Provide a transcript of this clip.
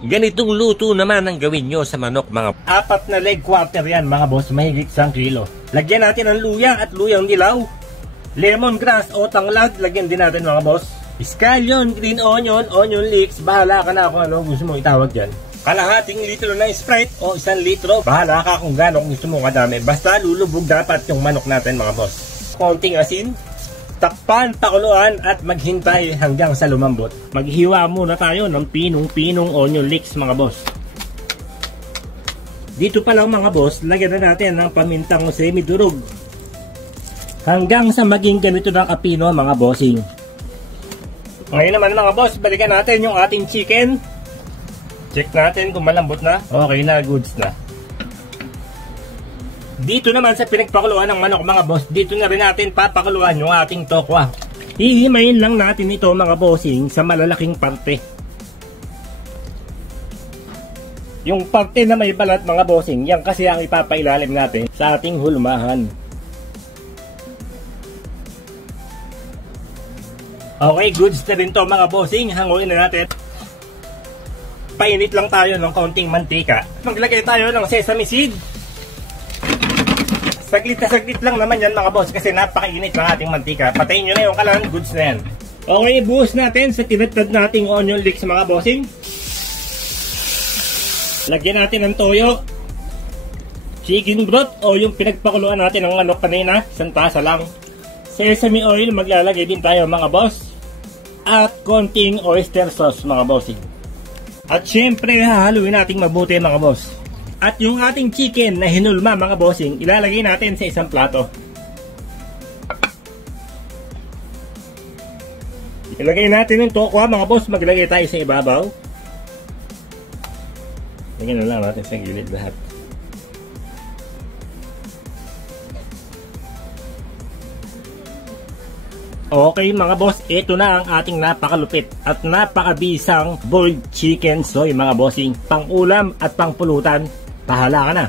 Ganitong luto naman ang gawin nyo sa manok mga... 4 na leg quarter yan mga boss, mahigit 1 kilo. Lagyan natin ng luya at luyang dilaw. Lemongrass o tanglad, lagyan din natin mga boss. Scallion, green onion, onion leeks, bahala ka na kung ano gusto mo itawag dyan. Kalahating litro na Sprite o 1 litro, bahala ka kung gano'ng gusto mo kadami. Basta lulubog dapat yung manok natin mga boss. Konting asin, takpan, pakuluan at maghintay hanggang sa lumambot. Maghiwa muna tayo ng pinong-pinong onion leeks mga boss. Dito pa lang mga boss, lagyan na natin ng pamintang semi-durog. Hanggang sa maging ganito ng kapino mga bossing. Ngayon naman mga boss, balikan natin yung ating chicken. Check natin kung malambot na. Okay na, goods na. Dito naman sa pinagpakuluan ng manok mga boss, dito na rin natin papakuluan yung ating tokwa. Hihimayin lang natin ito mga bossing sa malalaking parte. Yung parte na may balat mga bossing, yan kasi ang ipapailalim natin sa ating hulmahan. Okay, goods na rin to mga bossing. Hanguin na natin. Painit lang tayo ng kaunting mantika. Maglagay tayo ng sesame seed. Saglit na saglit lang naman yan mga boss kasi napakainit ng ating mantika. Patayin nyo na yung kalan, goods na yan. Okay, buhos natin sa tinatad nating onion leeks mga bossing. Lagyan natin ng toyo, chicken broth o yung pinagpakuluan natin ng manok kanina, isang tasa lang. Sesame oil, maglalagay din tayo mga boss. At konting oyster sauce mga bossing. At syempre hahaluin natin mabuti mga boss. At yung ating chicken na hinulma mga bossing, ilalagay natin sa isang plato. Ilagay natin yung tokwa mga boss, maglagay tayo sa ibabaw. Lagyan na lang natin sa gilid lahat. Okay mga boss, ito na ang ating napakalupit at napakabisang boiled chicken soy mga bossing. Pang ulam at pang pulutan, pahala ka na.